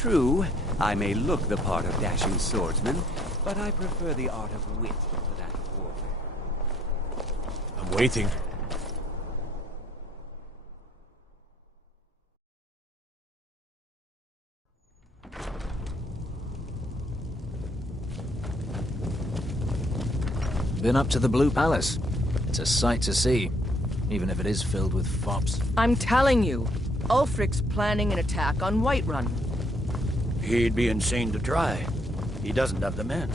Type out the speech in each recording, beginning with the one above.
True, I may look the part of dashing swordsman, but I prefer the art of wit to that of warfare. I'm waiting. Been up to the Blue Palace. It's a sight to see, even if it is filled with fops. I'm telling you, Ulfric's planning an attack on Whiterun. He'd be insane to try. He doesn't have the men.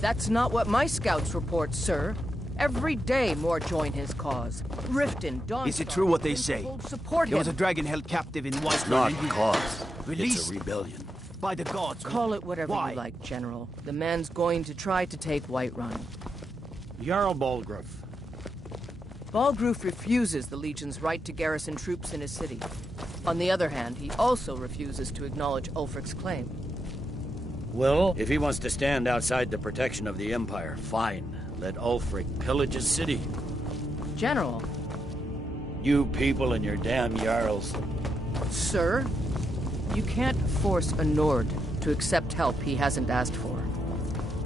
That's not what my scouts report, sir. Every day more join his cause. Riften, Dawn. Is it true what they say? Support There him. was a dragon held captive in Whiterun. It's not a cause. Released It's a rebellion. by the gods. Call it whatever Why? you like, General. The man's going to try to take Whiterun. Jarl Balgruuf. Balgruuf refuses the Legion's right to garrison troops in his city. On the other hand, he also refuses to acknowledge Ulfric's claim. Well, if he wants to stand outside the protection of the Empire, fine. Let Ulfric pillage his city. General. You people and your damn Jarls. Sir, you can't force a Nord to accept help he hasn't asked for.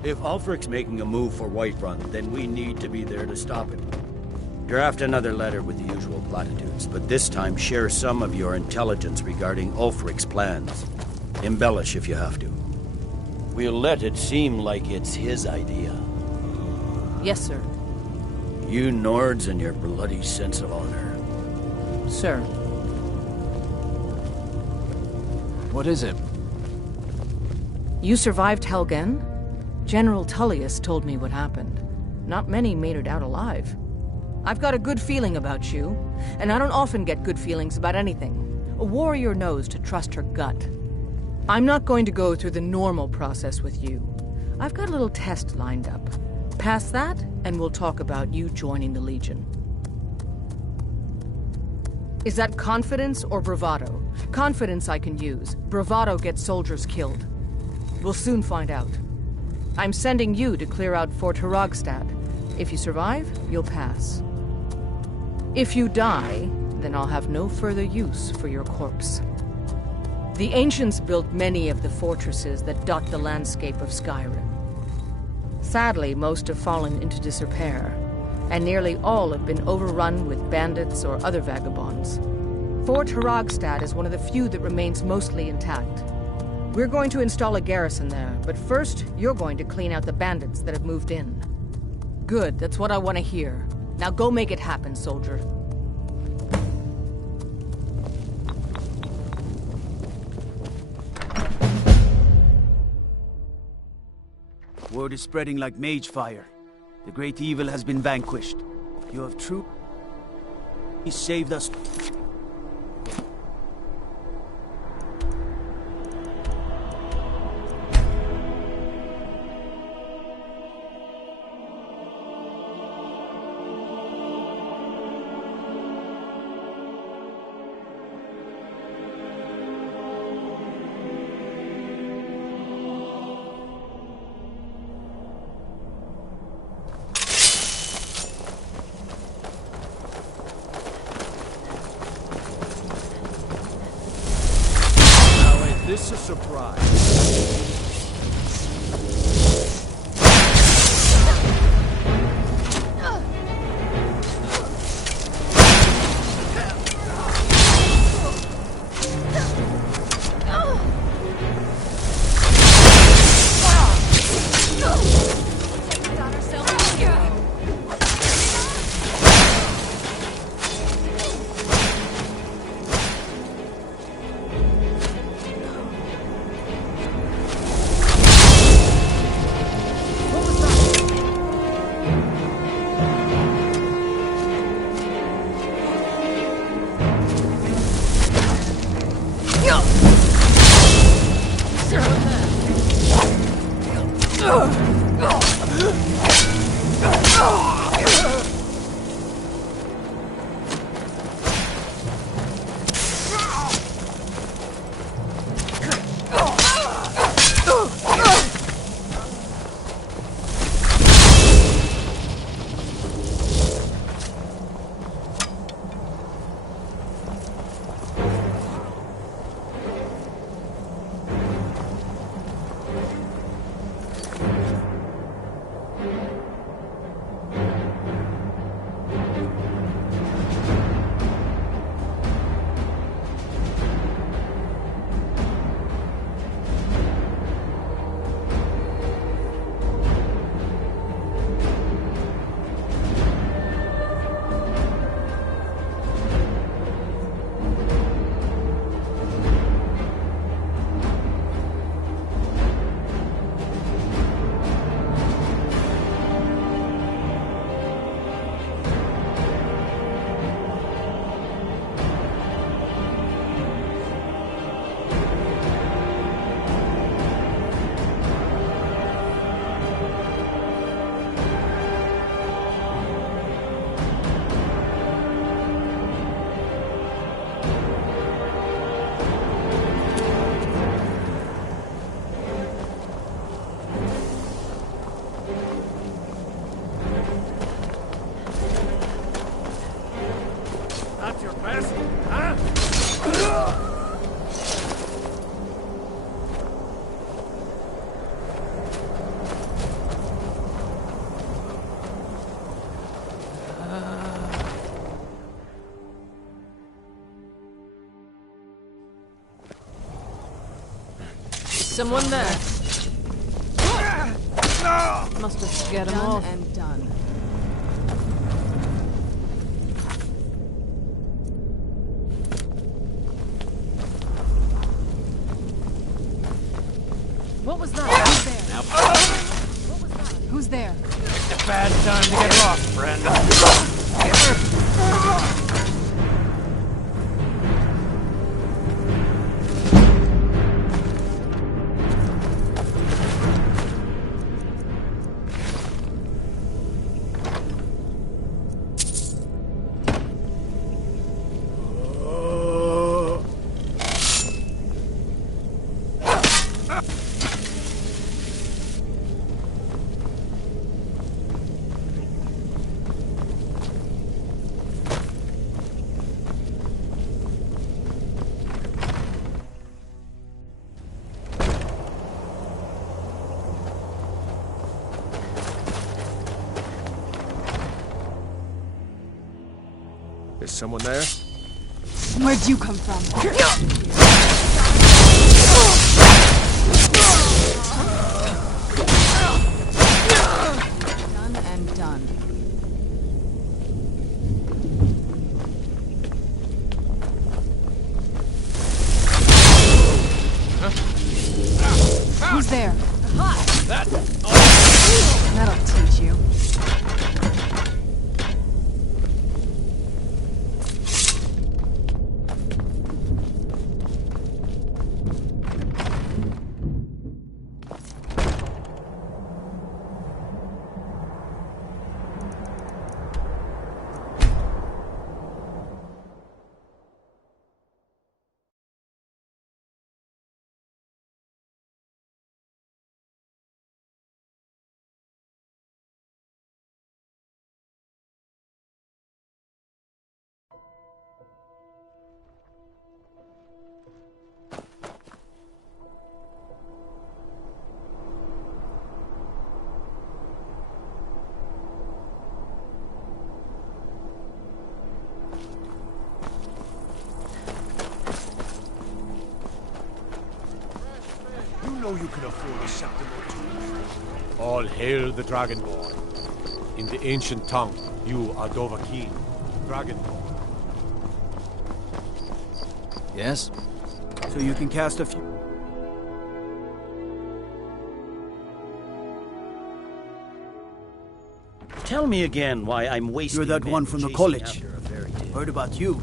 If Ulfric's making a move for Whiterun, then we need to be there to stop him. Draft another letter with the usual platitudes, but this time share some of your intelligence regarding Ulfric's plans. Embellish if you have to. We'll let it seem like it's his idea. Yes, sir. You Nords and your bloody sense of honor. Sir. What is it? You survived Helgen? General Tullius told me what happened. Not many made it out alive. I've got a good feeling about you, and I don't often get good feelings about anything. A warrior knows to trust her gut. I'm not going to go through the normal process with you. I've got a little test lined up. Pass that, and we'll talk about you joining the Legion. Is that confidence or bravado? Confidence I can use. Bravado gets soldiers killed. We'll soon find out. I'm sending you to clear out Fort Hrogstad. If you survive, you'll pass. If you die, then I'll have no further use for your corpse. The ancients built many of the fortresses that dot the landscape of Skyrim. Sadly, most have fallen into disrepair, and nearly all have been overrun with bandits or other vagabonds. Fort Hrogstad is one of the few that remains mostly intact. We're going to install a garrison there, but first, you're going to clean out the bandits that have moved in. Good, that's what I want to hear. Now go make it happen, soldier. Word is spreading like mage fire. The great evil has been vanquished. You have true. He saved us. This is a surprise. someone there. Must have scared him off. Done and done. What was that? Who's there? It's a bad time to get lost, friend. Is someone there? Where'd you come from? Done and done. Who's there? That'll teach you. You can afford a septim or two. All hail the Dragonborn. In the ancient tongue, you are Dovahkiin, Dragonborn. Yes? So you can cast a few... Tell me again why I'm wasting. You're that men one from the chasing college. after a fairy tale. Heard about you.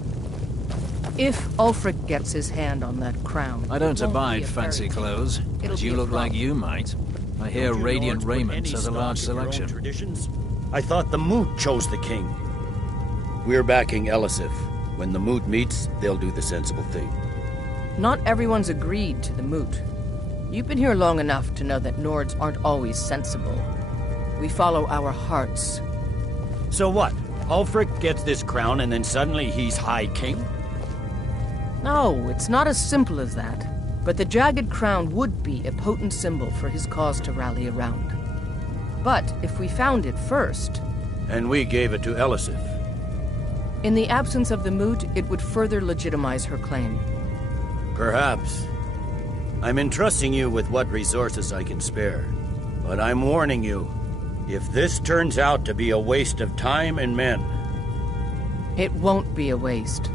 If Ulfric gets his hand on that crown... I don't it won't be abide a fancy fairy tale. clothes, It'll but be you a look like problem. you might. I hear Don't you radiant Lords put raiment any has a large stock in your own selection. traditions? I thought the Moot chose the king. We're backing Elisif. When the Moot meets, they'll do the sensible thing. Not everyone's agreed to the moot. You've been here long enough to know that Nords aren't always sensible. We follow our hearts. So what? Ulfric gets this crown and then suddenly he's High King? No, it's not as simple as that. But the jagged crown would be a potent symbol for his cause to rally around. But if we found it first... And we gave it to Elisif. In the absence of the moot, it would further legitimize her claim. Perhaps. I'm entrusting you with what resources I can spare. But I'm warning you, if this turns out to be a waste of time and men... It won't be a waste.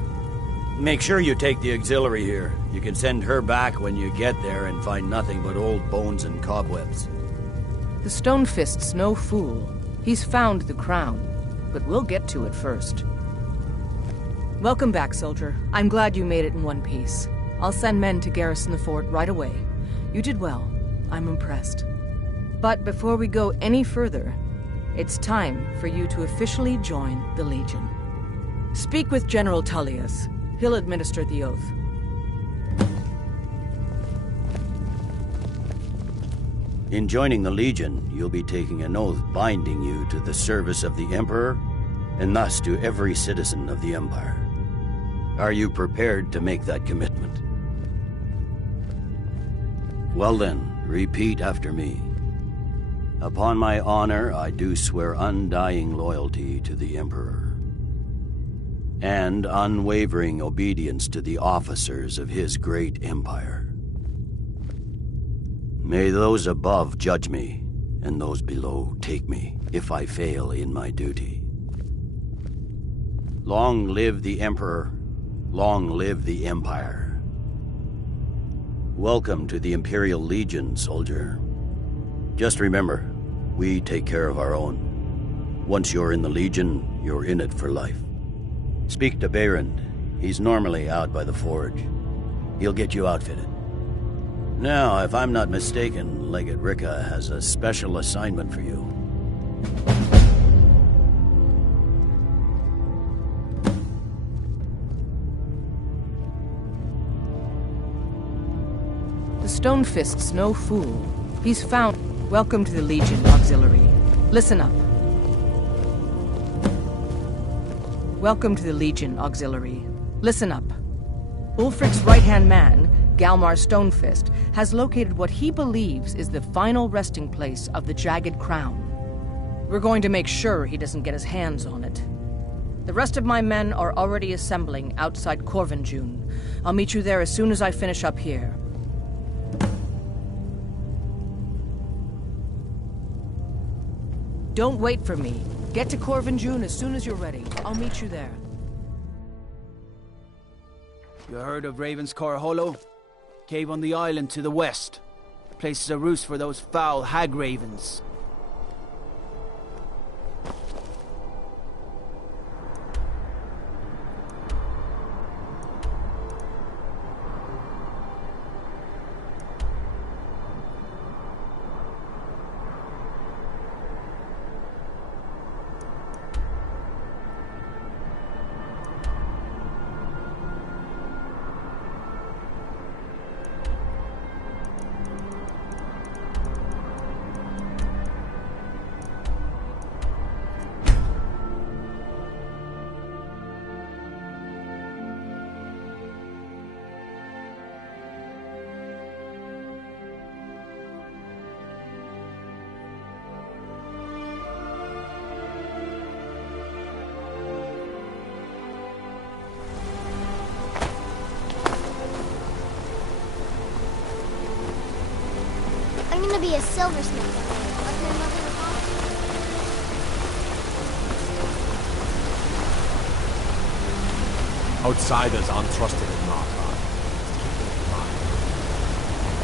Make sure you take the auxiliary here. You can send her back when you get there and find nothing but old bones and cobwebs. The Stonefist's no fool. He's found the crown, but we'll get to it first. Welcome back, soldier. I'm glad you made it in one piece. I'll send men to garrison the fort right away. You did well. I'm impressed. But before we go any further, it's time for you to officially join the Legion. Speak with General Tullius. He'll administer the oath. In joining the Legion, you'll be taking an oath binding you to the service of the Emperor, and thus to every citizen of the Empire. Are you prepared to make that commitment? Well then, repeat after me. Upon my honor, I do swear undying loyalty to the Emperor, and unwavering obedience to the officers of his great empire. May those above judge me, and those below take me, if I fail in my duty. Long live the Emperor, long live the Empire. Welcome to the Imperial Legion, soldier. Just remember, we take care of our own. Once you're in the Legion, you're in it for life. Speak to Behrend. He's normally out by the forge. He'll get you outfitted. Now, if I'm not mistaken, Legate Ricka has a special assignment for you. The Stonefist's no fool. He's found... Welcome to the Legion, Auxiliary. Listen up. Welcome to the Legion, Auxiliary. Listen up. Ulfric's right-hand man, Galmar Stonefist, has located what he believes is the final resting place of the Jagged Crown. We're going to make sure he doesn't get his hands on it. The rest of my men are already assembling outside Corvinjune. I'll meet you there as soon as I finish up here. Don't wait for me. Get to Corvinjune as soon as you're ready. I'll meet you there. You heard of Ravenscore Hollow? Cave on the island to the west. Places a roost for those foul hag ravens. I'm gonna be a silversmith, like my mother and father. Outsiders aren't trusted in Markarth. Keep it in mind.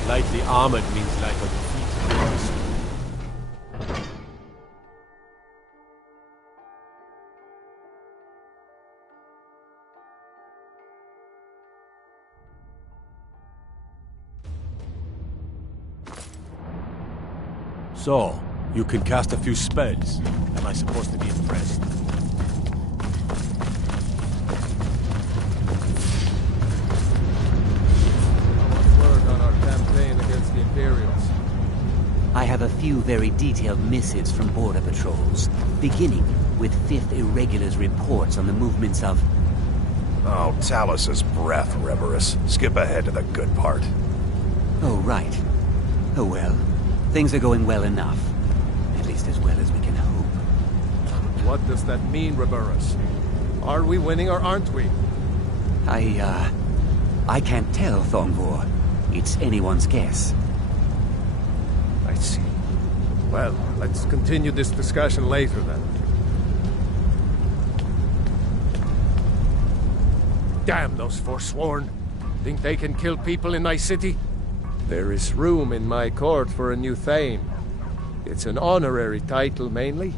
Lightly armored means light on your feet. So, you can cast a few spells. Am I supposed to be impressed? What's word on our campaign against the Imperials? I have a few very detailed missives from border patrols, beginning with 5th Irregulars' reports on the movements of... Oh, Talus's breath, Reverus. Skip ahead to the good part. Oh, right. Oh well. Things are going well enough. At least as well as we can hope. What does that mean, Reverus? Are we winning or aren't we? I can't tell, Thongvor. It's anyone's guess. I see. Well, let's continue this discussion later then. Damn those Forsworn! Think they can kill people in my city? There is room in my court for a new Thane. It's an honorary title mainly,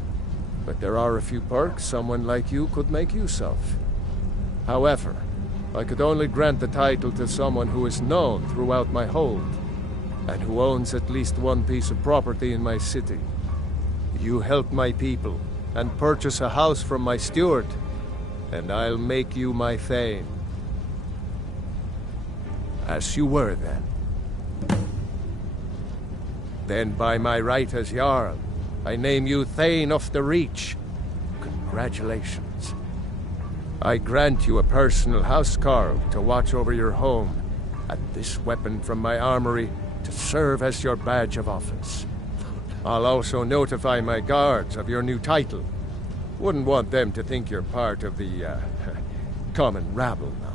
but there are a few perks someone like you could make use of. However, I could only grant the title to someone who is known throughout my hold, and who owns at least one piece of property in my city. You help my people, and purchase a house from my steward, and I'll make you my Thane. As you were then. Then by my right as Jarl, I name you Thane of the Reach. Congratulations. I grant you a personal housecarl to watch over your home, and this weapon from my armory to serve as your badge of office. I'll also notify my guards of your new title. Wouldn't want them to think you're part of the, common rabble now.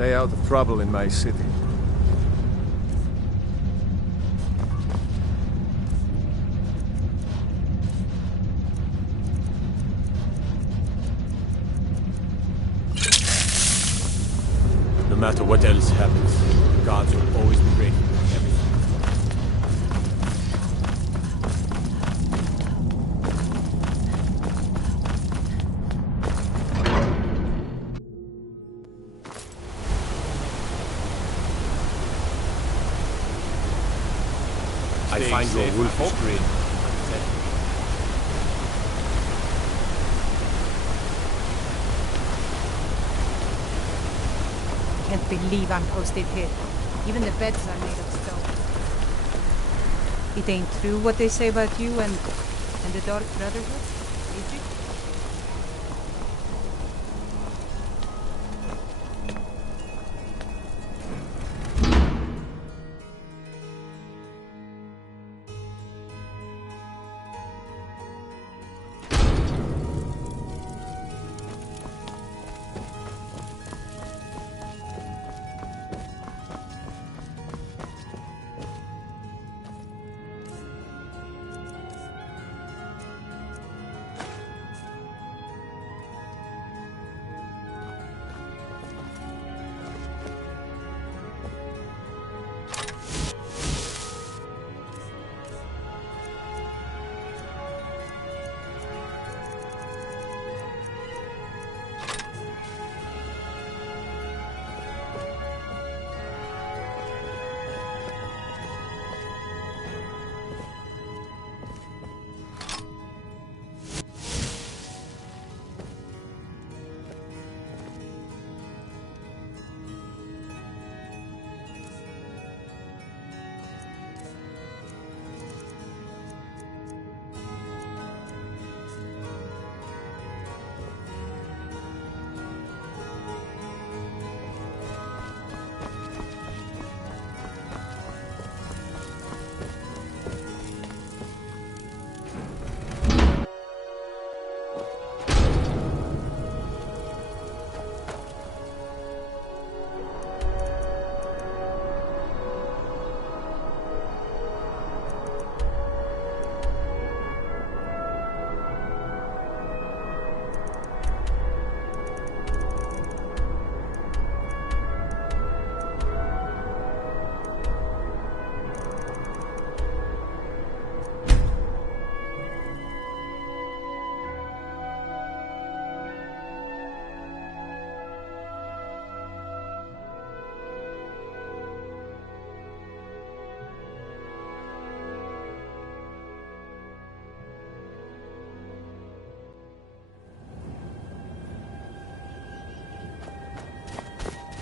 stay out of trouble in my city. No matter what else happens, the gods will always be ready for everything. I find your wolfish grin. Can't believe I'm posted here. Even the beds are made of stone. It ain't true what they say about you and the Dark Brotherhood, is it?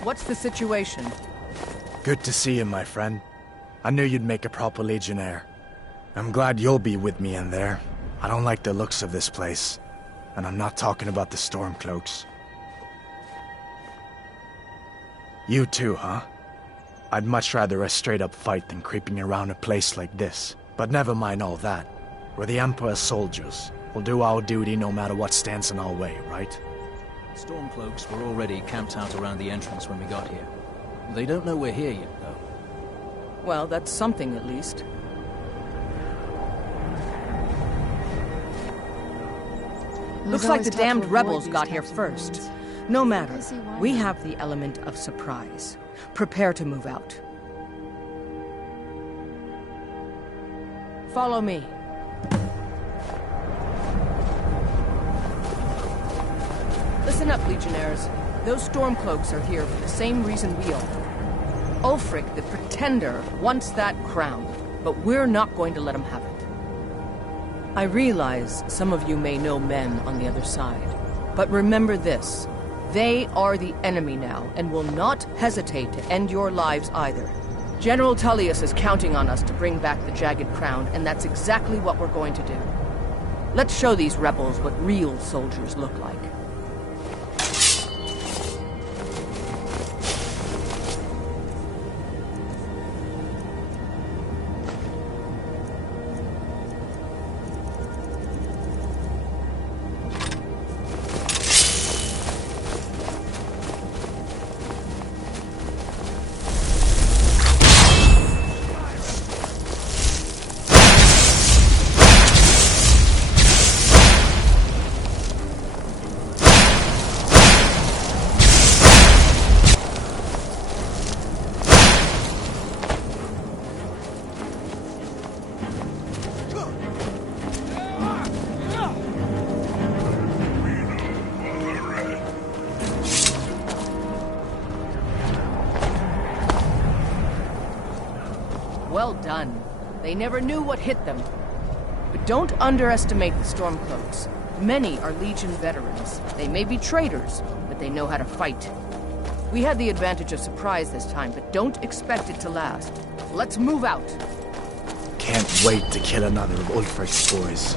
What's the situation? Good to see you, my friend. I knew you'd make a proper legionnaire. I'm glad you'll be with me in there. I don't like the looks of this place. And I'm not talking about the Stormcloaks. You too, huh? I'd much rather a straight-up fight than creeping around a place like this. But never mind all that. We're the Emperor's soldiers. We'll do our duty no matter what stands in our way, right? Stormcloaks were already camped out around the entrance when we got here. They don't know we're here yet, though. Well, that's something at least. Looks like the damned rebels got here first. No matter, we have the element of surprise. Prepare to move out. Follow me. Listen up, Legionnaires. Those Stormcloaks are here for the same reason we are. Ulfric, the Pretender, wants that crown, but we're not going to let him have it. I realize some of you may know men on the other side, but remember this. They are the enemy now, and will not hesitate to end your lives either. General Tullius is counting on us to bring back the Jagged Crown, and that's exactly what we're going to do. Let's show these rebels what real soldiers look like. Well done. They never knew what hit them. But don't underestimate the Stormcloaks. Many are Legion veterans. They may be traitors, but they know how to fight. We had the advantage of surprise this time, but don't expect it to last. Let's move out. Can't wait to kill another of Ulfric's boys.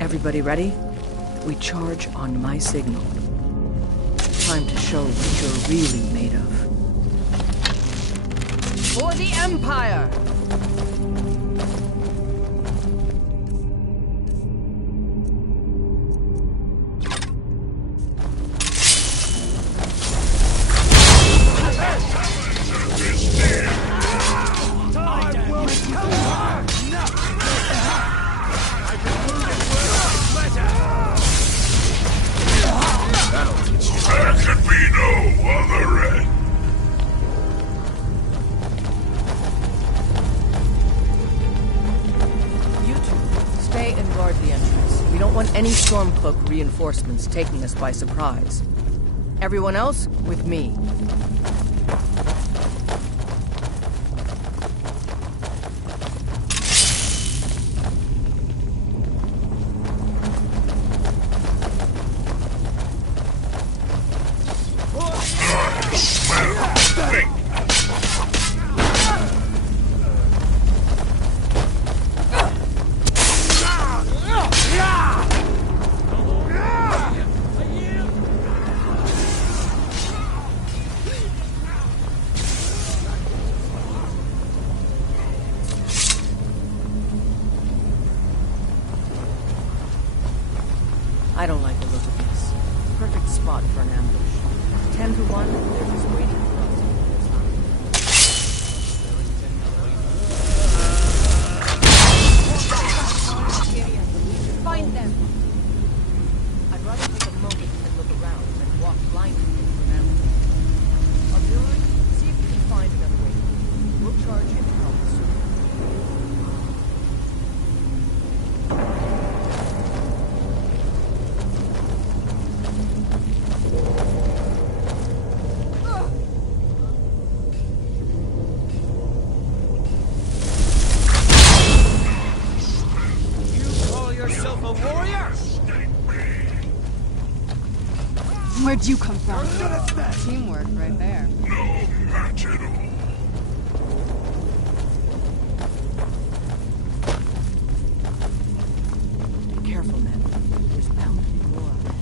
Everybody ready? We charge on my signal. Time to show what you're really made of. For the Empire! Any Stormcloak reinforcements taking us by surprise. Everyone else, with me. I don't like the look of this. Perfect spot for an ambush. 10 to 1, they're just waiting for us to find them! I'd rather take a moment and look around than walk blindly into an ambush. Auxiliary, see if you can find another way. We'll charge in and help soon. Where'd you come from? Teamwork right there. No match at all. Be careful, men. There's bound to be more up ahead.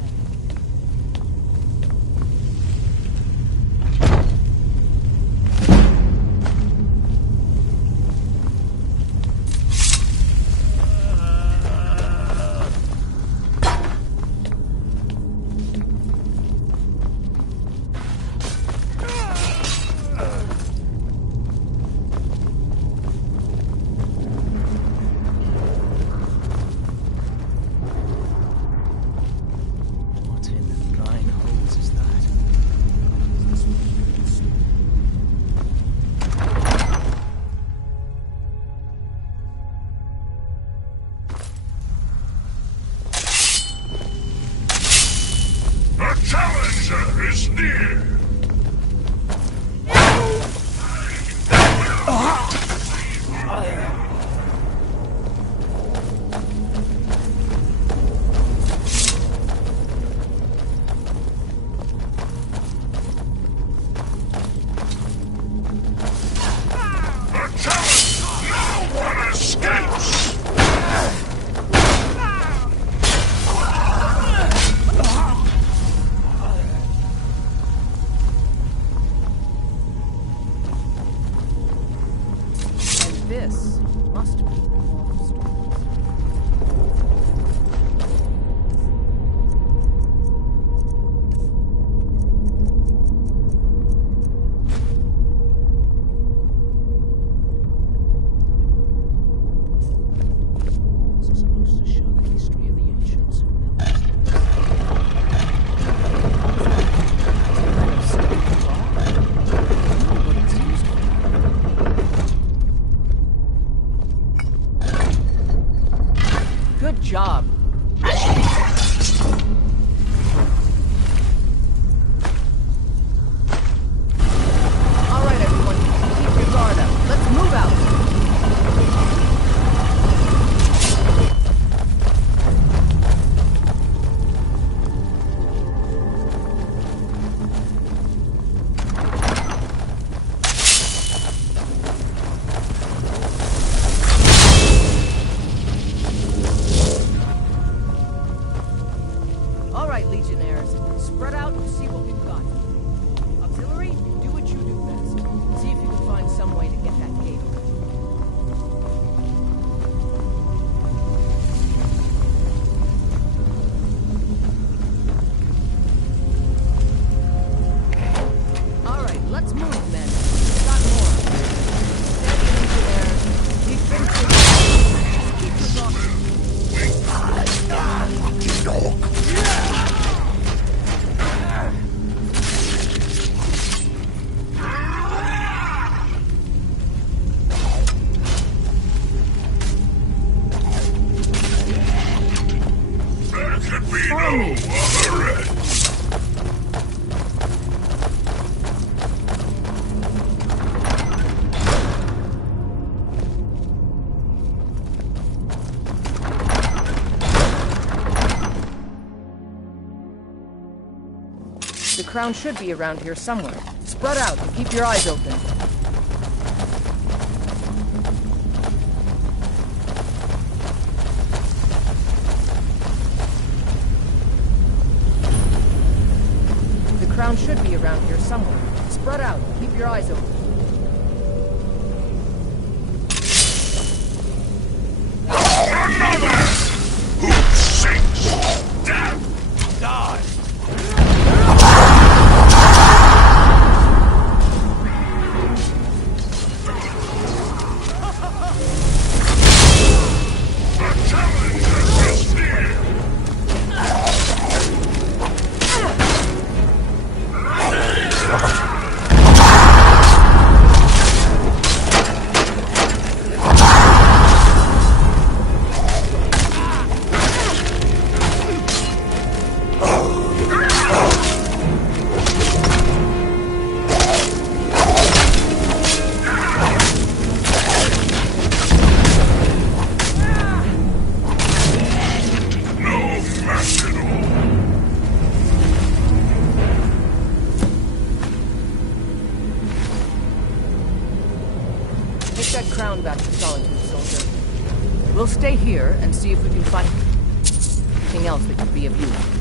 Challenger is near! This must be the Hall of Storms. crown should be around here somewhere. Spread out and keep your eyes open. The crown should be around here somewhere. Spread out and keep your eyes open. Crown back to Solitude, soldier. We'll stay here and see if we can find anything else that could be of use.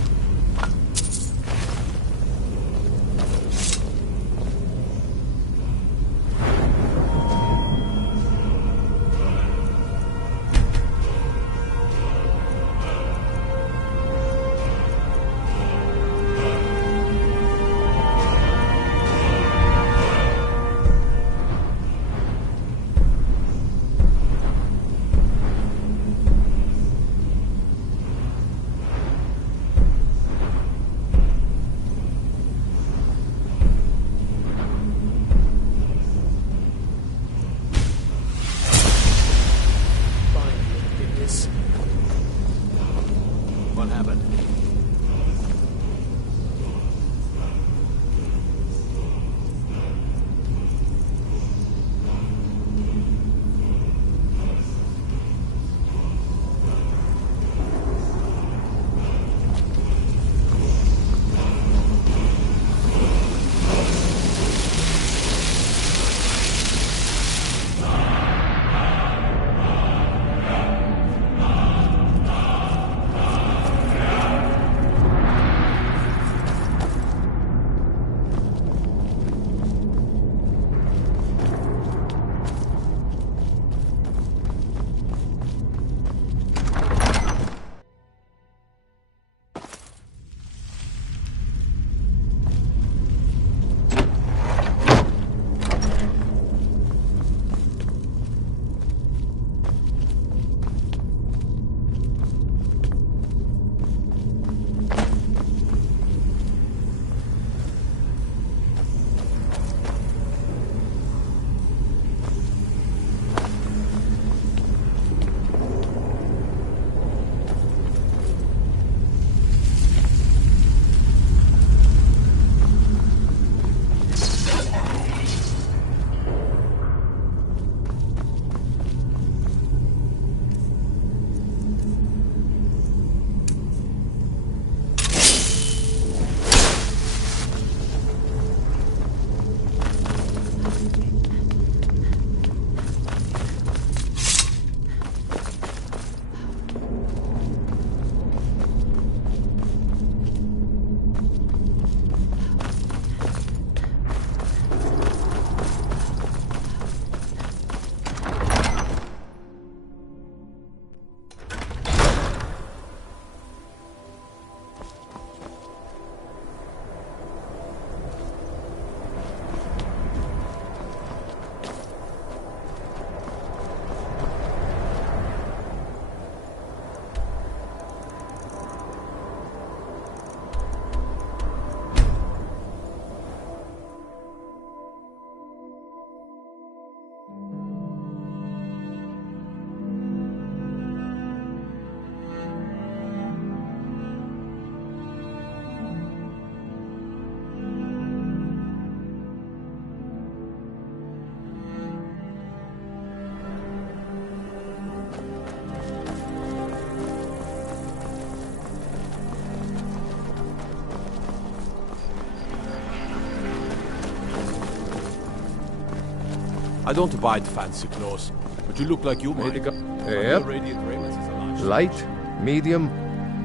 I don't buy fancy clothes, but you look like you might. Yep. Radiant raiments is a large. Light, medium,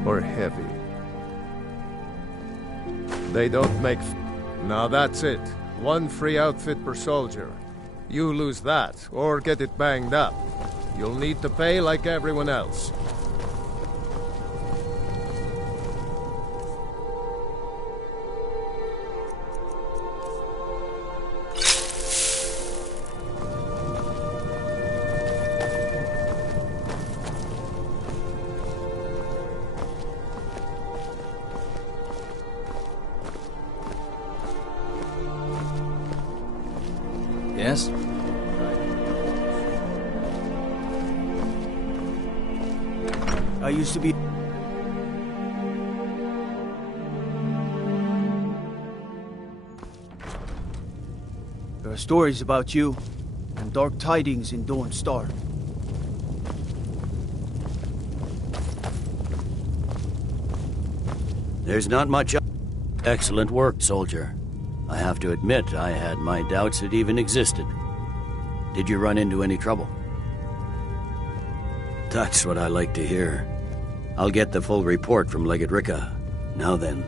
or heavy. They don't make... Now that's it. One free outfit per soldier. You lose that, or get it banged up. You'll need to pay like everyone else. Yes? I used to be... There are stories about you, and dark tidings in Dawn Star. There's not much... Excellent work, soldier. I have to admit, I had my doubts it even existed. Did you run into any trouble? That's what I like to hear. I'll get the full report from Legate Ricca. Now then,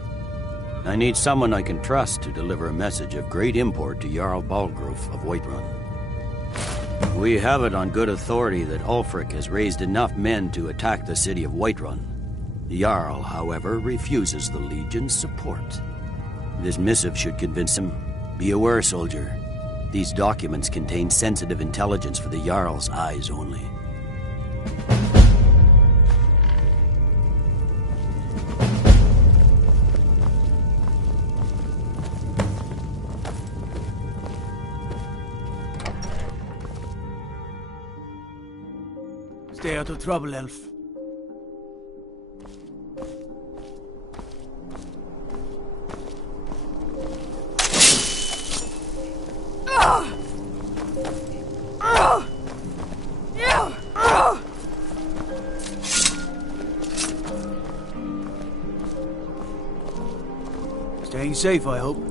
I need someone I can trust to deliver a message of great import to Jarl Balgrove of Whiterun. We have it on good authority that Ulfric has raised enough men to attack the city of Whiterun. The Jarl, however, refuses the Legion's support. This missive should convince him. Be aware, soldier. These documents contain sensitive intelligence for the Jarl's eyes only. Stay out of trouble, Elf. Staying safe, I hope.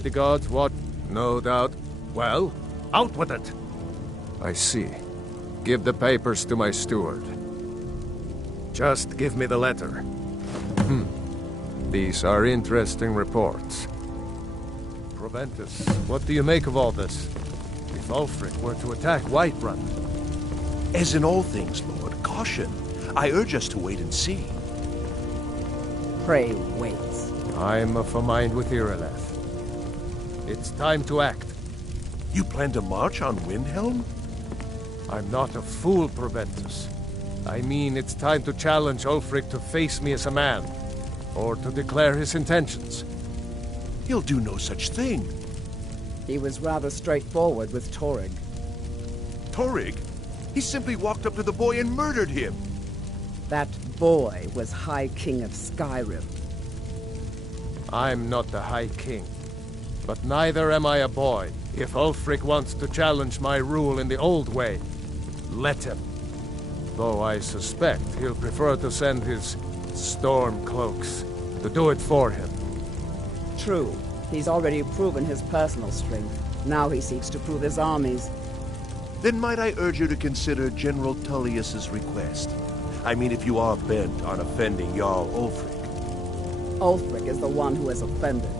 May the gods watch. No doubt. Well, out with it! I see. Give the papers to my steward. Just give me the letter. These are interesting reports. Proventus, what do you make of all this? If Ulfric were to attack Whiterun... As in all things, Lord, caution. I urge us to wait and see. Pray wait. I'm of a mind with Irileth. It's time to act. You plan to march on Windhelm? I'm not a fool, Proventus. I mean, it's time to challenge Ulfric to face me as a man, or to declare his intentions. He'll do no such thing. He was rather straightforward with Torrig. Torrig? He simply walked up to the boy and murdered him. That boy was High King of Skyrim. I'm not the High King, but neither am I a boy. If Ulfric wants to challenge my rule in the old way, let him. Though I suspect he'll prefer to send his storm cloaks to do it for him. True. He's already proven his personal strength. Now he seeks to prove his armies. Then might I urge you to consider General Tullius's request? I mean, if you are bent on offending Jarl Ulfric. Ulfric is the one who has offended.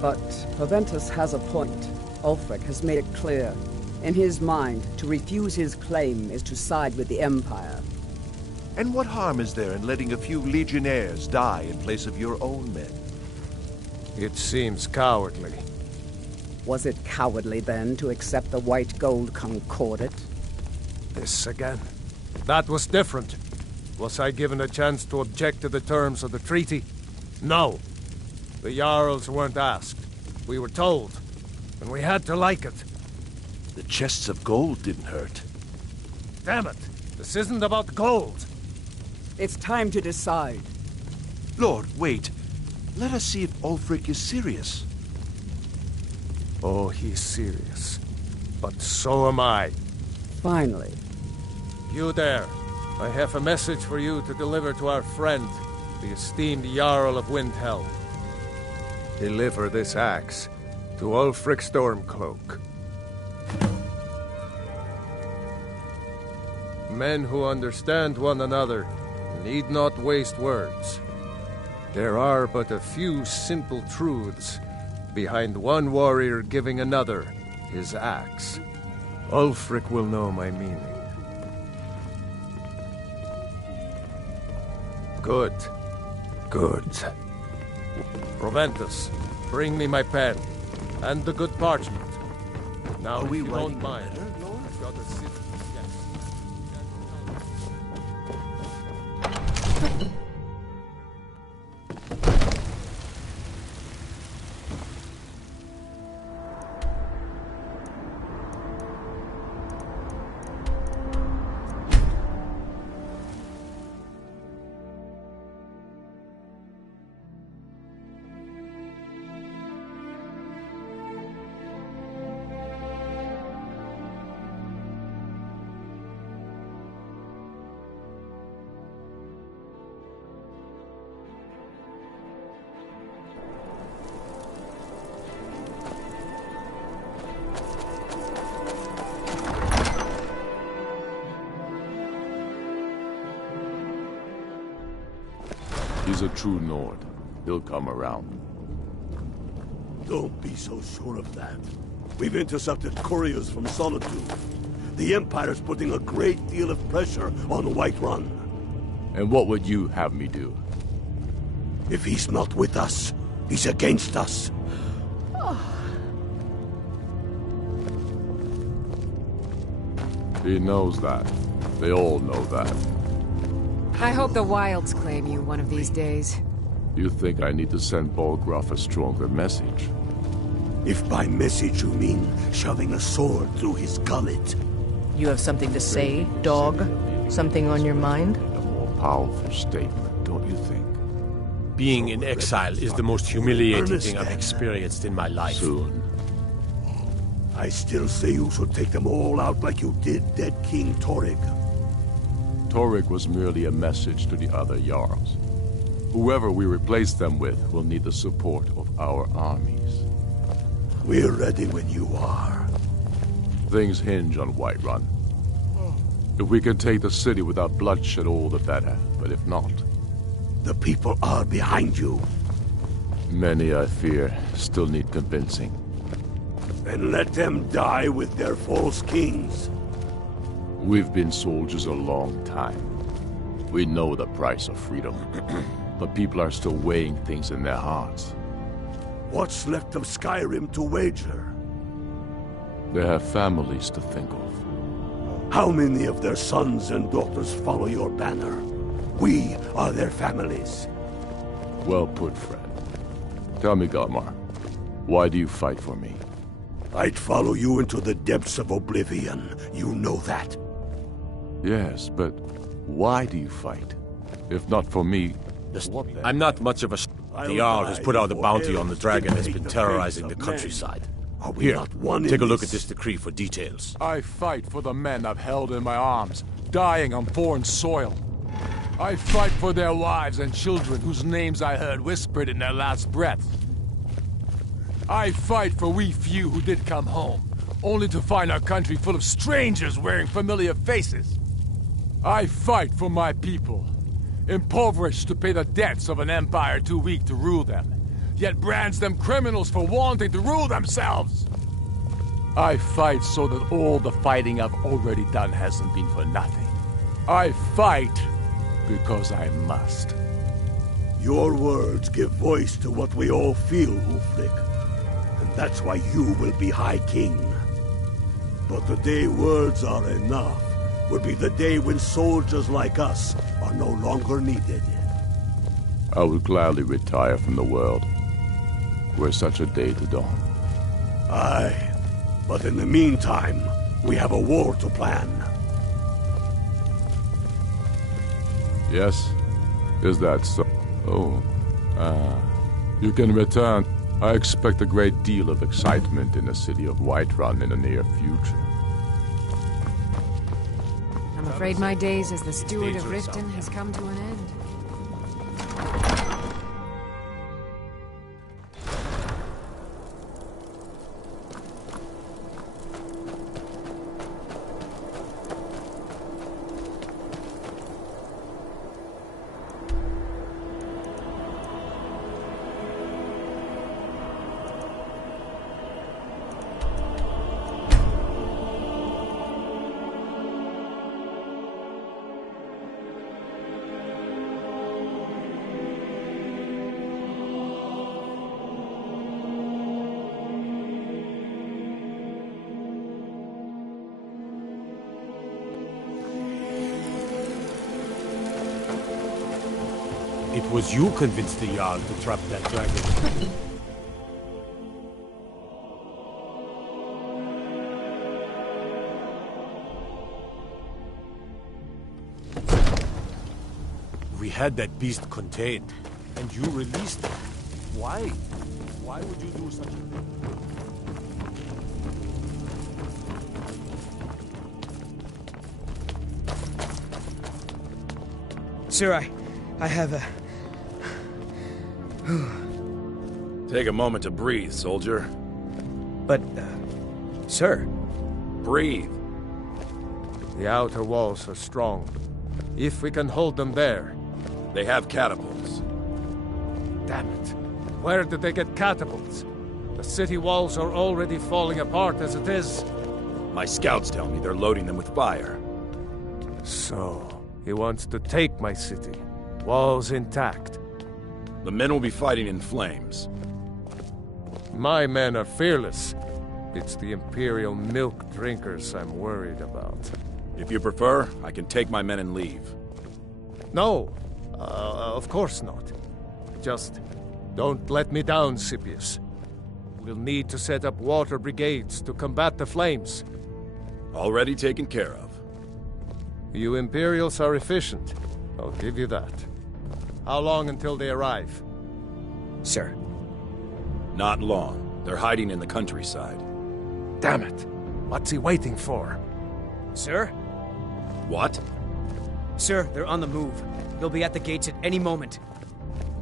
But Proventus has a point. Ulfric has made it clear. In his mind, to refuse his claim is to side with the Empire. And what harm is there in letting a few legionnaires die in place of your own men? It seems cowardly. Was it cowardly, then, to accept the white gold concordat? This again. That was different. Was I given a chance to object to the terms of the treaty? No. The Jarls weren't asked. We were told. And we had to like it. The chests of gold didn't hurt. Damn it! This isn't about gold! It's time to decide. Lord, wait. Let us see if Ulfric is serious. Oh, he's serious. But so am I. Finally. You there. I have a message for you to deliver to our friend, the esteemed Jarl of Windhelm. Deliver this axe to Ulfric Stormcloak. Men who understand one another need not waste words. There are but a few simple truths behind one warrior giving another his axe. Ulfric will know my meaning. Good. Good. Proventus, bring me my pen and the good parchment. Now, if you don't mind, I've got a sit. He's a true Nord. He'll come around. Don't be so sure of that. We've intercepted couriers from Solitude. The Empire's putting a great deal of pressure on Whiterun. And what would you have me do? If he's not with us, he's against us. He knows that. They all know that. I hope the Wilds claim you one of these days. You think I need to send Bolgraf a stronger message? If by message you mean shoving a sword through his gullet. You have something to say, dog? Something on your mind? A more powerful statement, don't you think? Being in exile is the most humiliating thing I've experienced in my life. Soon. I still say you should take them all out like you did dead King Torrig. Torrig was merely a message to the other Jarls. Whoever we replace them with will need the support of our armies. We're ready when you are. Things hinge on Whiterun. If we can take the city without bloodshed, all the better. But if not... The people are behind you. Many, I fear, still need convincing. Then let them die with their false kings. We've been soldiers a long time. We know the price of freedom. But people are still weighing things in their hearts. What's left of Skyrim to wager? They have families to think of. How many of their sons and daughters follow your banner? We are their families. Well put, friend. Tell me, Galmar, why do you fight for me? I'd follow you into the depths of oblivion. You know that. Yes, but why do you fight? If not for me, what then? I'm not much of a... The Jarl has put out a bounty on the dragon that's been terrorizing the countryside. Here, take a look at this decree for details. I fight for the men I've held in my arms, dying on foreign soil. I fight for their wives and children whose names I heard whispered in their last breath. I fight for we few who did come home, only to find our country full of strangers wearing familiar faces. I fight for my people, impoverished to pay the debts of an empire too weak to rule them, yet brands them criminals for wanting to rule themselves. I fight so that all the fighting I've already done hasn't been for nothing. I fight because I must. Your words give voice to what we all feel, Ulfric. And that's why you will be High King. But the day words are enough will be the day when soldiers like us are no longer needed. I would gladly retire from the world, were such a day to dawn. Aye, but in the meantime, we have a war to plan. Yes? Is that so? Oh, you can return. I expect a great deal of excitement in the city of Whiterun in the near future. I'm afraid my days as the steward of Riften has come to an end. It was you convinced the Jarl to trap that dragon. We had that beast contained, and you released it. Why? Why would you do such a thing? Sir, I have a... Take a moment to breathe, soldier. But, sir... Breathe. The outer walls are strong. If we can hold them there... They have catapults. Damn it. Where did they get catapults? The city walls are already falling apart as it is. My scouts tell me they're loading them with fire. So, he wants to take my city. Walls intact. The men will be fighting in flames. My men are fearless. It's the Imperial milk drinkers I'm worried about. If you prefer, I can take my men and leave. No, of course not. Just don't let me down, Scipius. We'll need to set up water brigades to combat the flames. Already taken care of. You Imperials are efficient. I'll give you that. How long until they arrive? Sir. Not long. They're hiding in the countryside. Damn it. What's he waiting for? Sir? What? Sir, they're on the move. They'll be at the gates at any moment.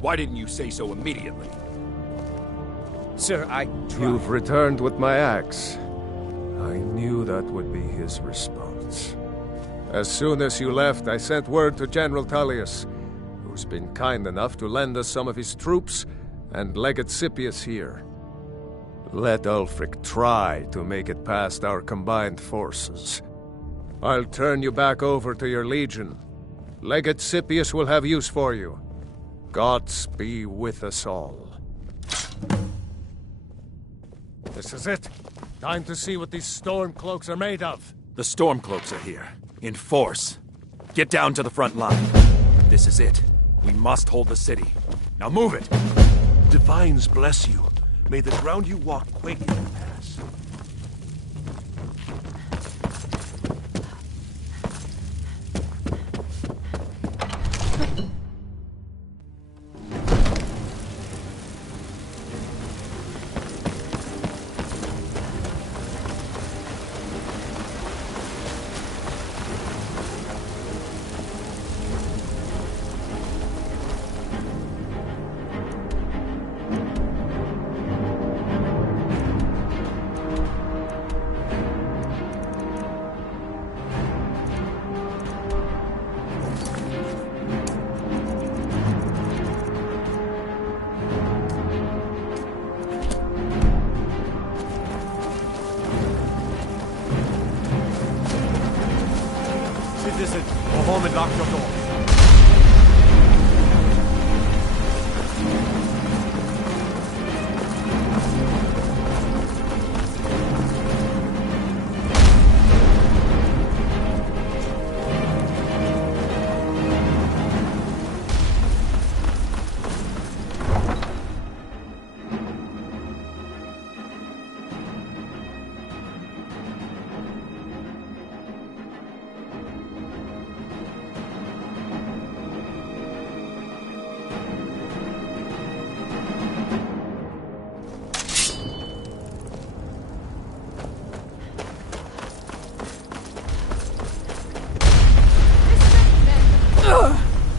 Why didn't you say so immediately? Sir, You've returned with my axe. I knew that would be his response. As soon as you left, I sent word to General Tullius, who's been kind enough to lend us some of his troops, and Legate Scipius here. Let Ulfric try to make it past our combined forces. I'll turn you back over to your legion. Legate Scipius will have use for you. Gods be with us all. This is it. Time to see what these storm cloaks are made of. The Stormcloaks are here, in force. Get down to the front line. This is it. We must hold the city. Now move it! Divines bless you. May the ground you walk quake as you pass. Citizen, go home and lock your door.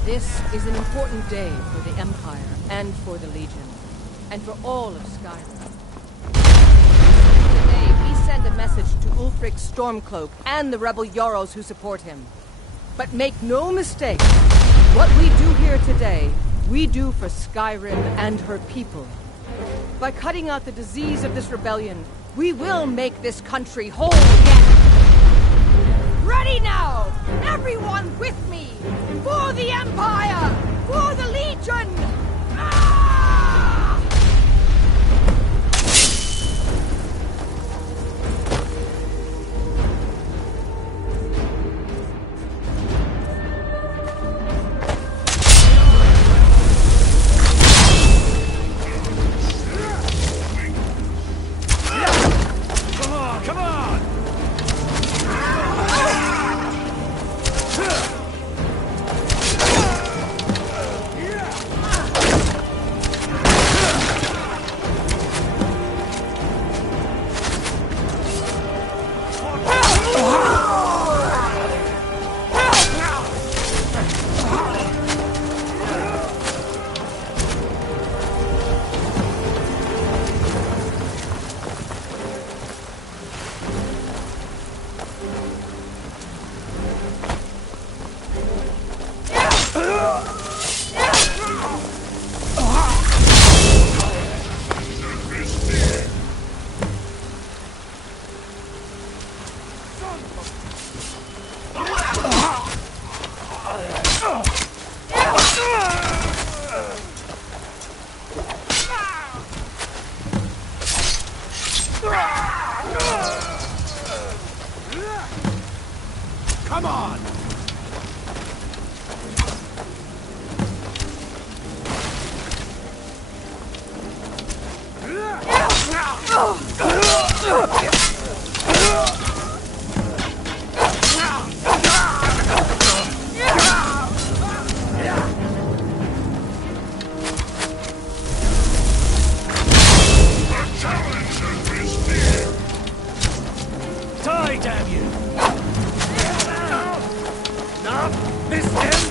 This is an important day for the Empire, and for the Legion, and for all of Skyrim. Today, we send a message to Ulfric Stormcloak and the rebel Jarls who support him. But make no mistake, what we do here today, we do for Skyrim and her people. By cutting out the disease of this rebellion, we will make this country whole again. Ready now! Everyone with me! For the Empire! For the Legion! Come on! Come on! Die, damn you! Now, this ends!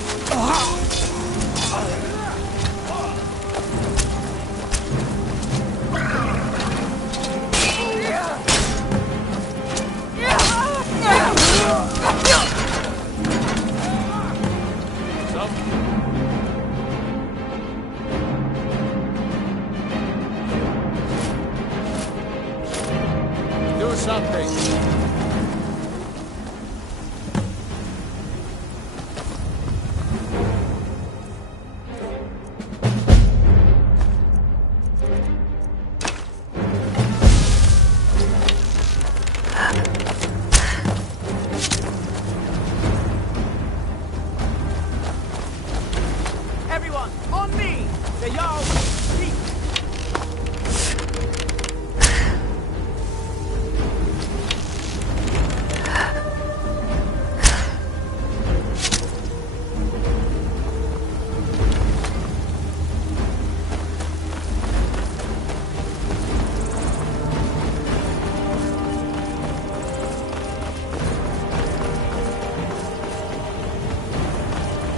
Everyone, on me! The Jarl will speak!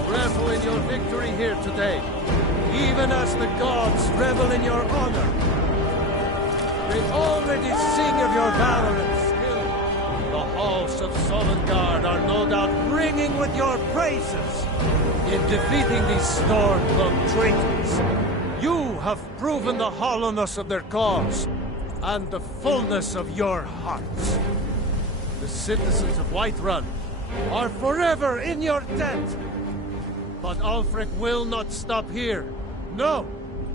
Revel in your victory here today, even as the gods revel in your honor. They already sing of your valor and skill. The halls of Sovngarde are no doubt ringing with your praises. In defeating these storm-cloaked traitors, you have proven the hollowness of their cause and the fullness of your hearts. The citizens of Whiterun are forever in your debt. But Ulfric will not stop here. No!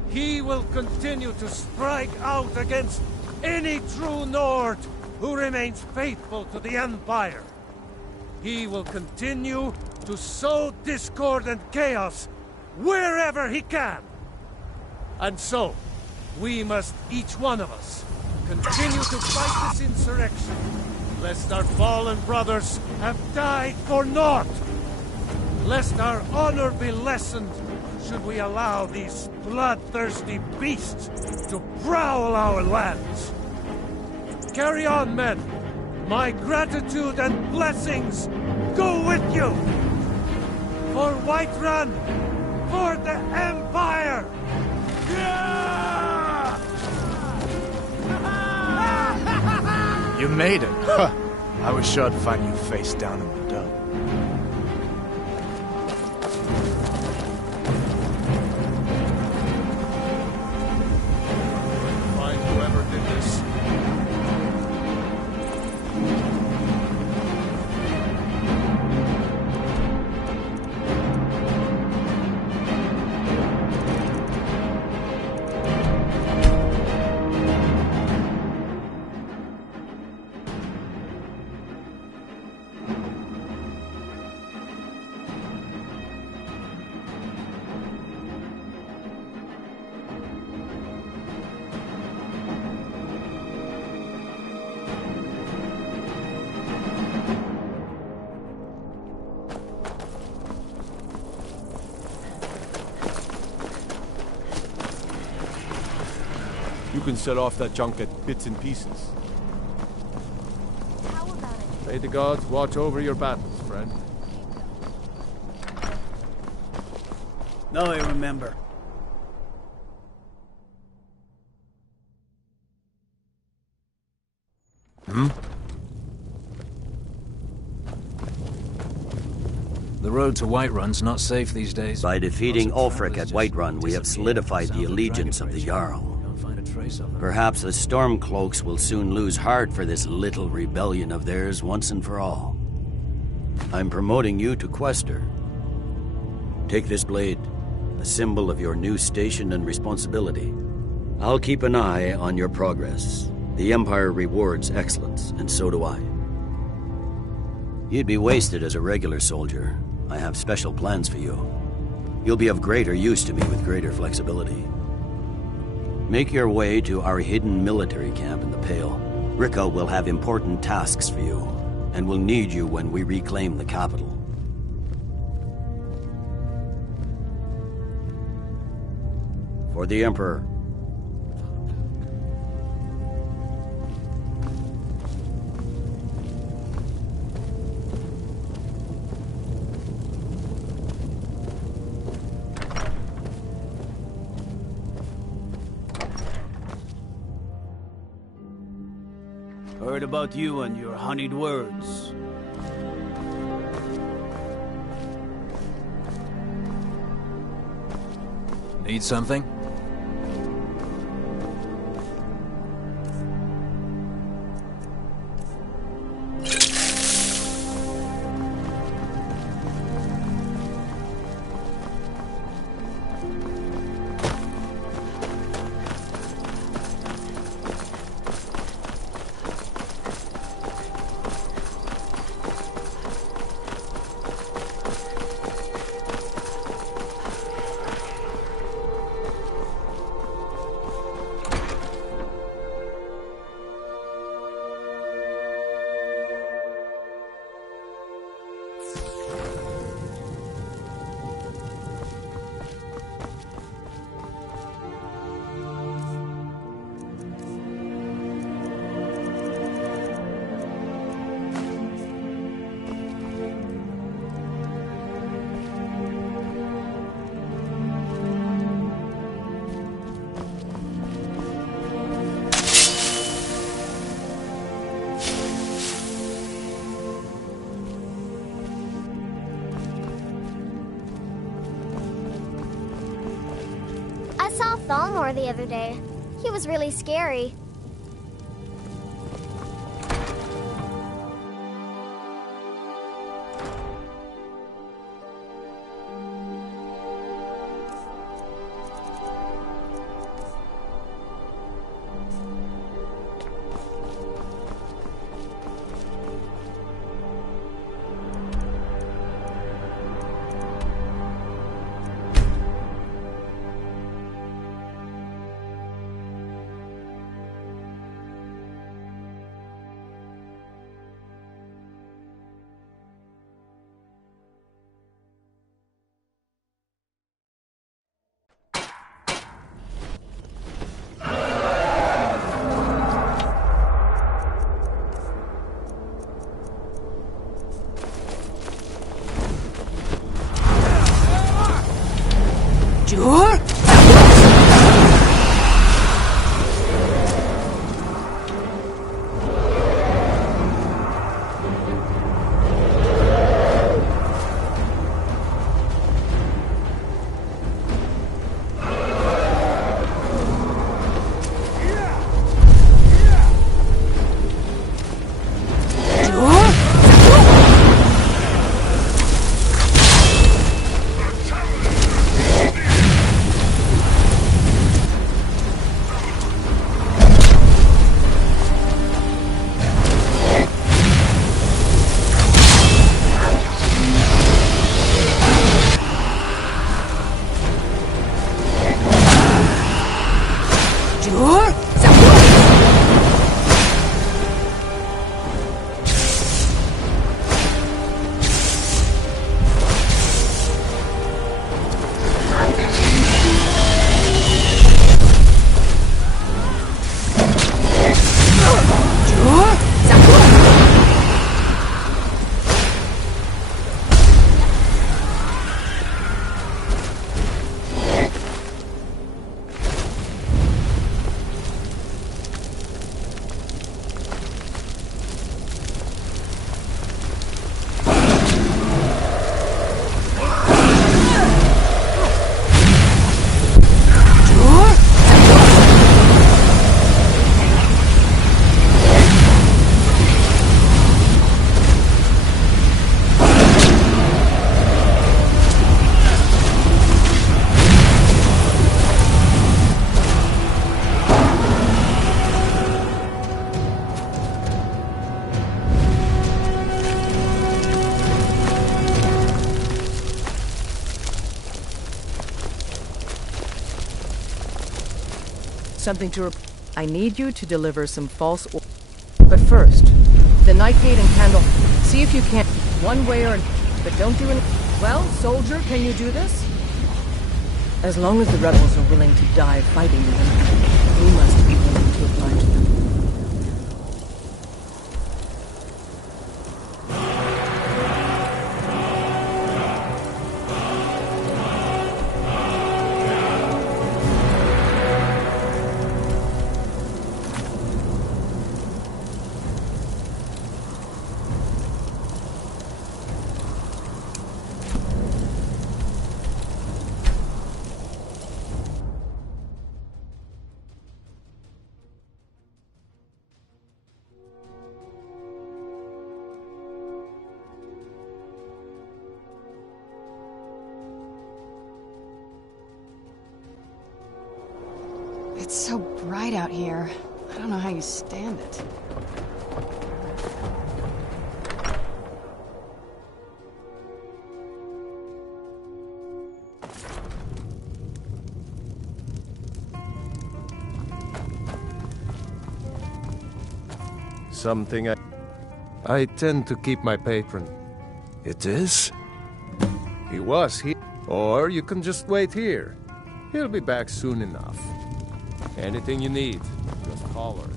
He will continue to strike out against any true Nord who remains faithful to the Empire. He will continue to sow discord and chaos wherever he can. And so, we must, each one of us, continue to fight this insurrection, lest our fallen brothers have died for naught. Lest our honor be lessened, should we allow these bloodthirsty beasts to prowl our lands. Carry on, men. My gratitude and blessings go with you. For Whiterun, for the Empire! Yeah! You made it. Huh. I was sure I'd find you face down in the dirt. You can set off that junk at bits and pieces. How about it? May the gods watch over your battles, friend. Now I remember. The road to Whiterun's not safe these days. By defeating Ulfric at Whiterun, we have solidified the allegiance of the Jarl. Perhaps the Stormcloaks will soon lose heart for this little rebellion of theirs once and for all. I'm promoting you to Quester. Take this blade, a symbol of your new station and responsibility. I'll keep an eye on your progress. The Empire rewards excellence, and so do I. You'd be wasted as a regular soldier. I have special plans for you. You'll be of greater use to me with greater flexibility. Make your way to our hidden military camp in the Pale. Rikke will have important tasks for you, and will need you when we reclaim the capital. For the Emperor. Heard about you and your honeyed words. Need something? Minotaur the other day. He was really scary. Sure? Something to I need you to deliver some false But first, the Nightgate and Candle. See if you can. One way or but don't do any. Well, soldier, can you do this? As long as the rebels are willing to die fighting them, we must be willing to oblige them. It's so bright out here. I don't know how you stand it. Something I tend to keep my patron. It is? He was here. Or you can just wait here. He'll be back soon enough. Anything you need, just holler.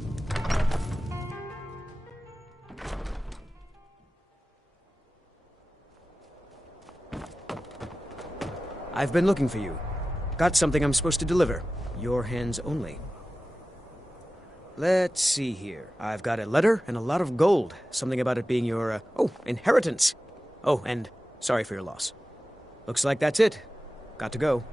I've been looking for you. Got something I'm supposed to deliver. Your hands only. Let's see here. I've got a letter and a lot of gold. Something about it being your, inheritance. Oh, and sorry for your loss. Looks like that's it. Got to go.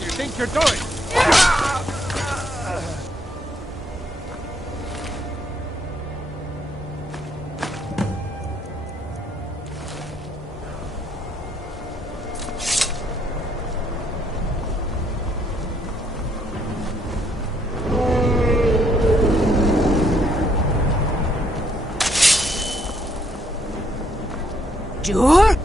do you think you're doing? Sure?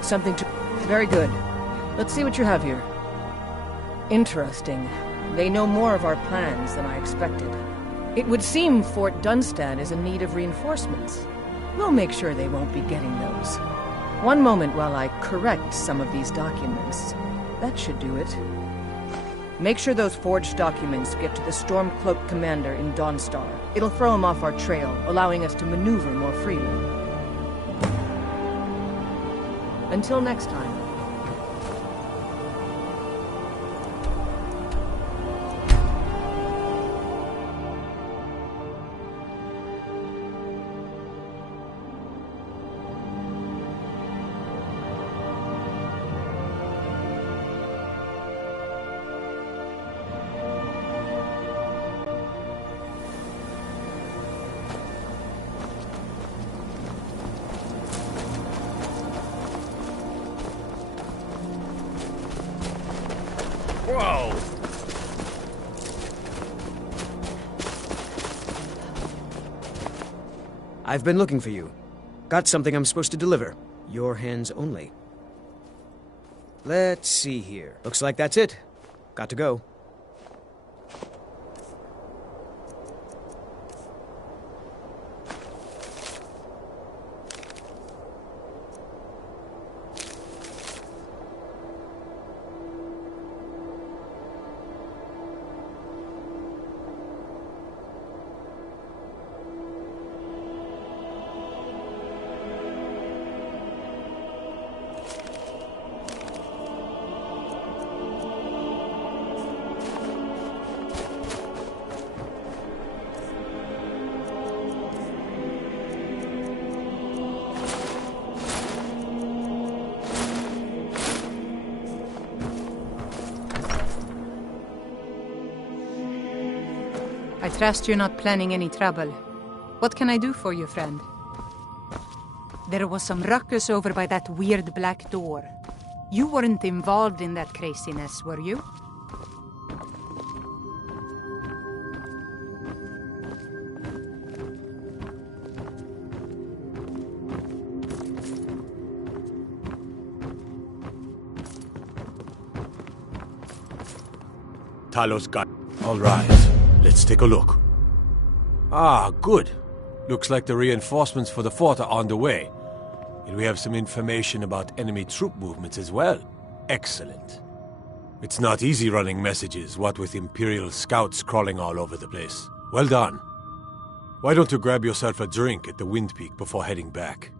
Something to... Very good. Let's see what you have here. Interesting. They know more of our plans than I expected. It would seem Fort Dunstad is in need of reinforcements. We'll make sure they won't be getting those. One moment while I correct some of these documents. That should do it. Make sure those forged documents get to the Stormcloak commander in Dawnstar. It'll throw him off our trail, allowing us to maneuver more freely. Until next time. Whoa! I've been looking for you. Got something I'm supposed to deliver. Your hands only. Let's see here. Looks like that's it. Got to go. I trust you're not planning any trouble. What can I do for you, friend? There was some ruckus over by that weird black door. You weren't involved in that craziness, were you? Talos got... All right, let's take a look. Ah, good. Looks like the reinforcements for the fort are on the way. And we have some information about enemy troop movements as well. Excellent. It's not easy running messages, what with Imperial scouts crawling all over the place. Well done. Why don't you grab yourself a drink at the Wind Peak before heading back?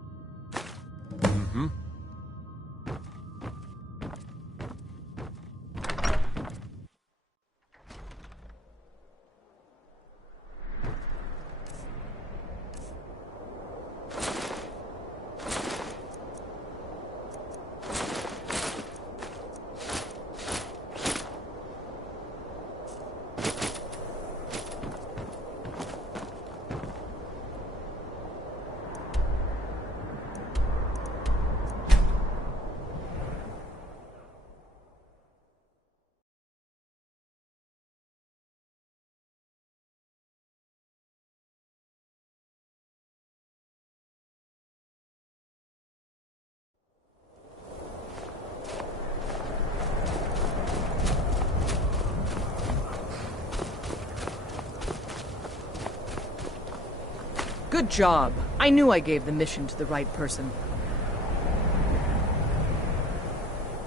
Good job. I knew I gave the mission to the right person.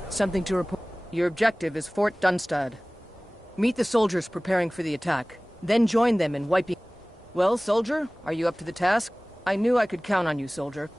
Something to report. Your objective is Fort Dunstad. Meet the soldiers preparing for the attack. Then join them in wiping... Well, soldier, are you up to the task? I knew I could count on you, soldier.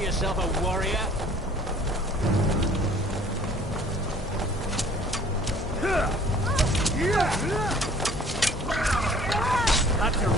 Yourself a warrior? That's your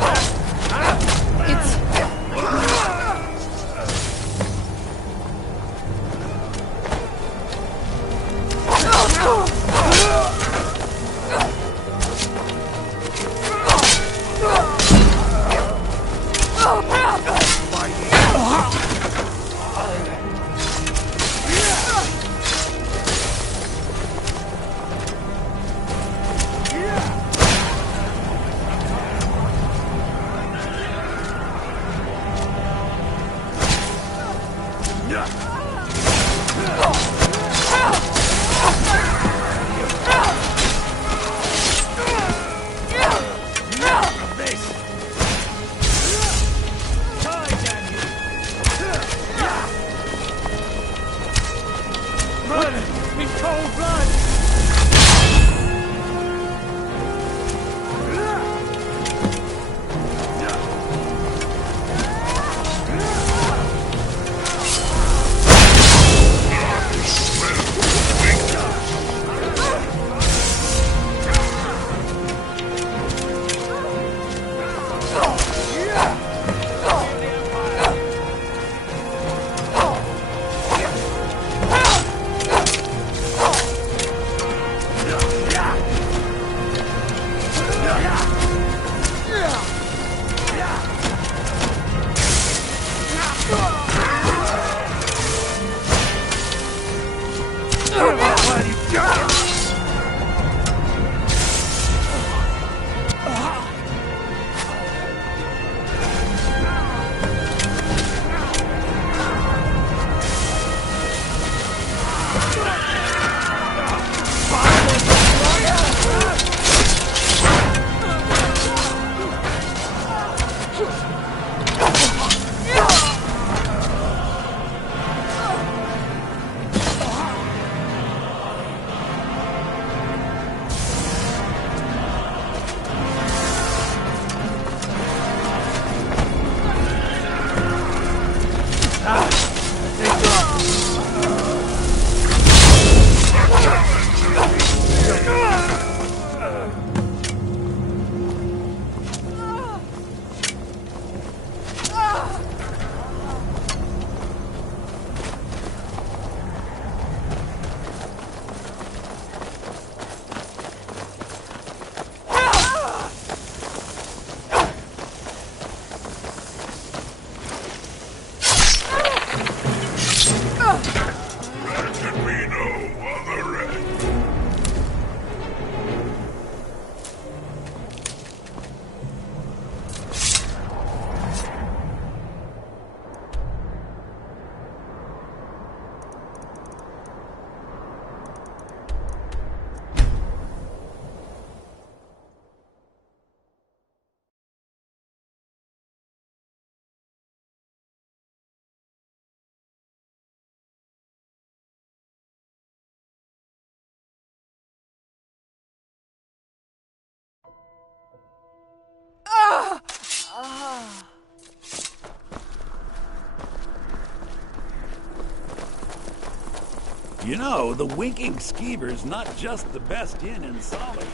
You know, the Winking Skeever's not just the best inn in Solitude.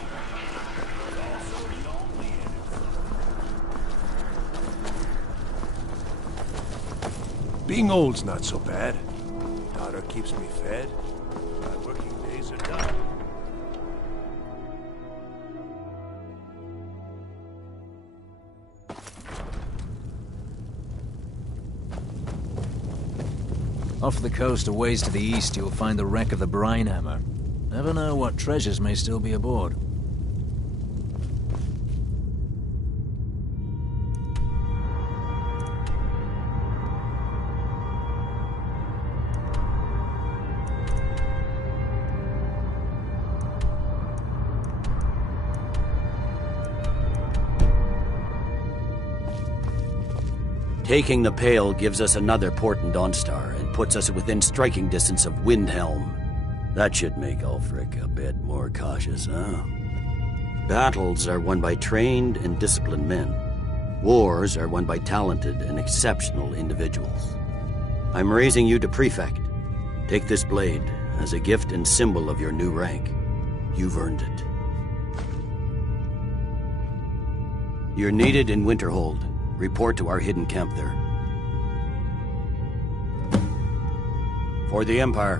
Being old's not so bad. Daughter keeps me fed. My working days are done. Off the coast, a ways to the east, you'll find the wreck of the Brine Hammer. Never know what treasures may still be aboard. Taking the Pale gives us another port in Dawnstar and puts us within striking distance of Windhelm. That should make Ulfric a bit more cautious, huh? Battles are won by trained and disciplined men. Wars are won by talented and exceptional individuals. I'm raising you to Prefect. Take this blade as a gift and symbol of your new rank. You've earned it. You're needed in Winterhold. Report to our hidden camp there. For the Empire.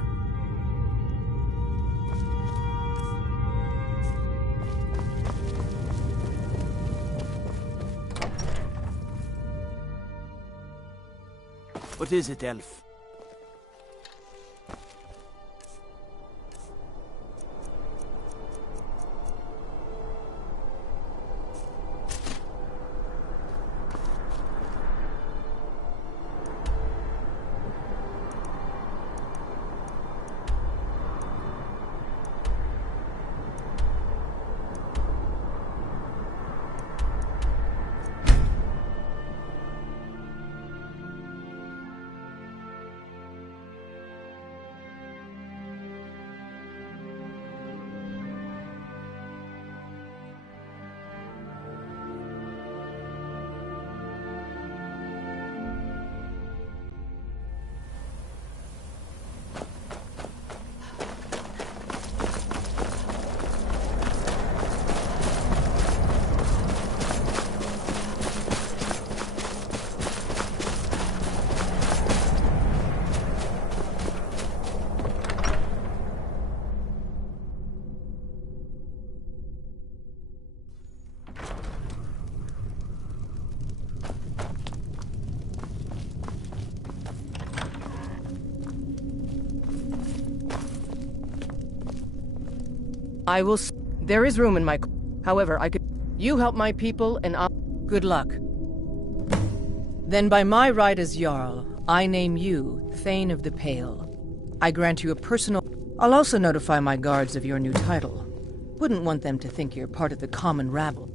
What is it, Elf? I will There is room in my... However, I could... You help my people, and I'll... Good luck. Then by my right as Jarl, I name you Thane of the Pale. I grant you a personal... I'll also notify my guards of your new title. Wouldn't want them to think you're part of the common rabble.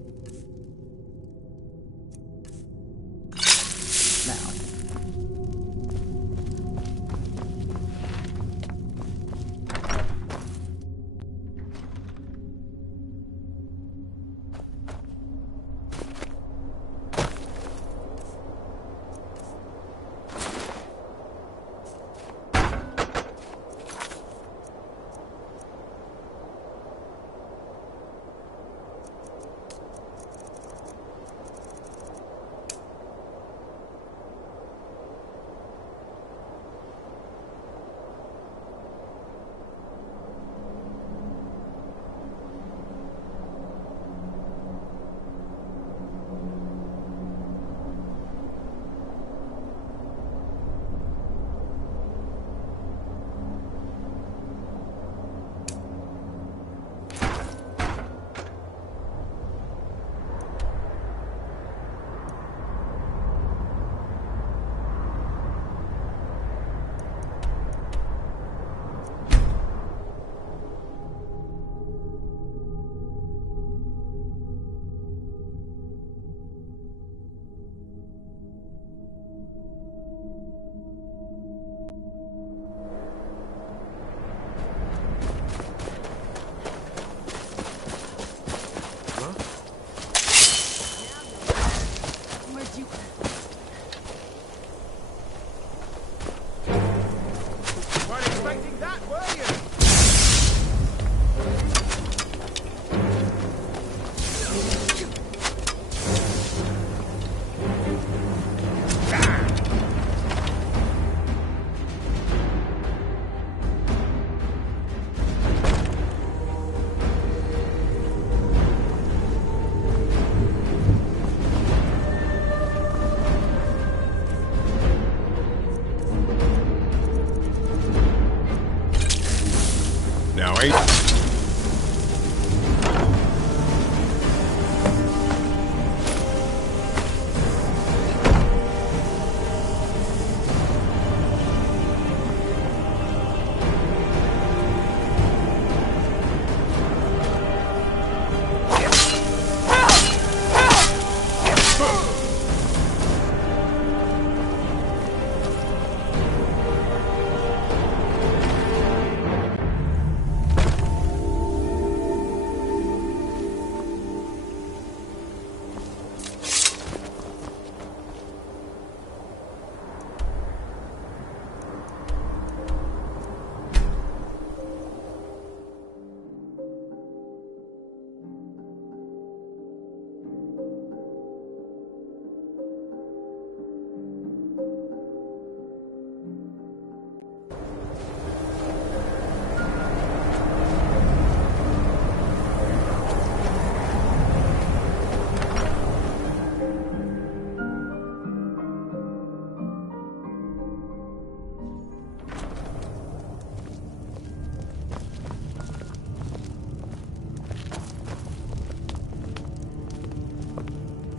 Wait.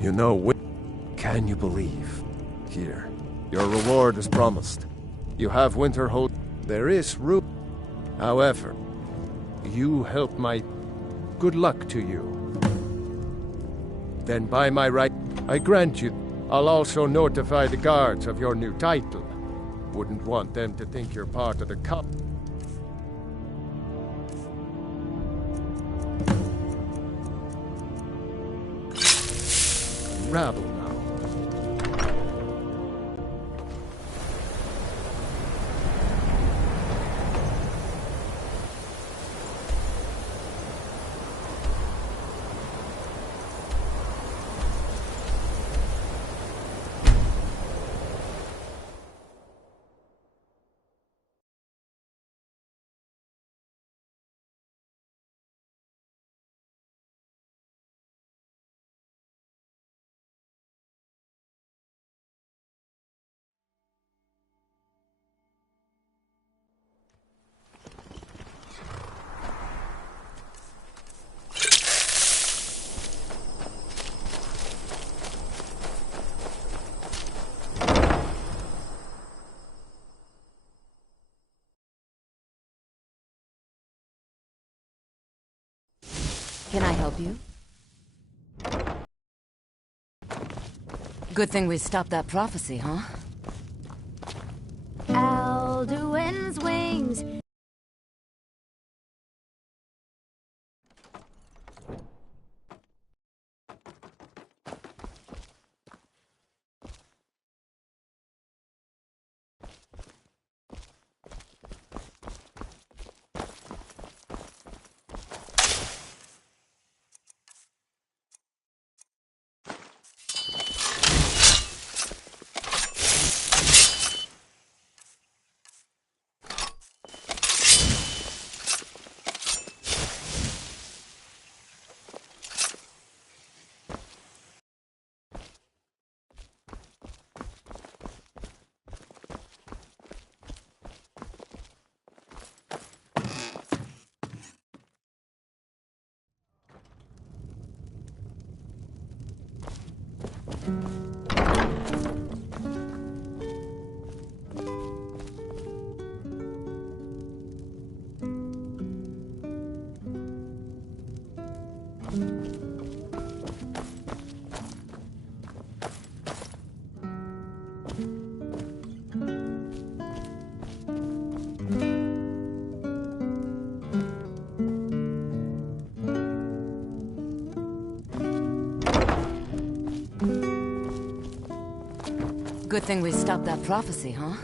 You know, can you believe? Here, your reward is promised. You have Winterhold. There is room. However, you help my... Good luck to you. Then by my right, I grant you. I'll also notify the guards of your new title. Wouldn't want them to think you're part of the cop. Rabble now. Can I help you? Good thing we stopped that prophecy, huh? Alduin's wings. Good thing we stopped that prophecy, huh?